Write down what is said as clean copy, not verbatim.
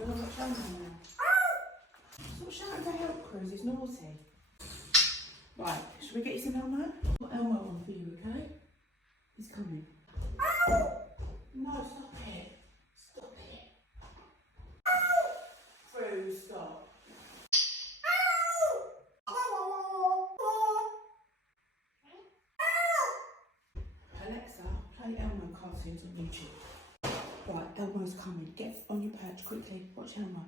We're going to watch Elmo now. Stop shouting for help, Cruz. It's naughty. Right, should we get you some Elmo? Put Elmo on for you, okay? He's coming. No, stop it. Stop it. Cruz, stop. Alexa, play Elmo cartoons on YouTube. Right, Elmo's coming. Get on your perch quickly. Watch Elmo.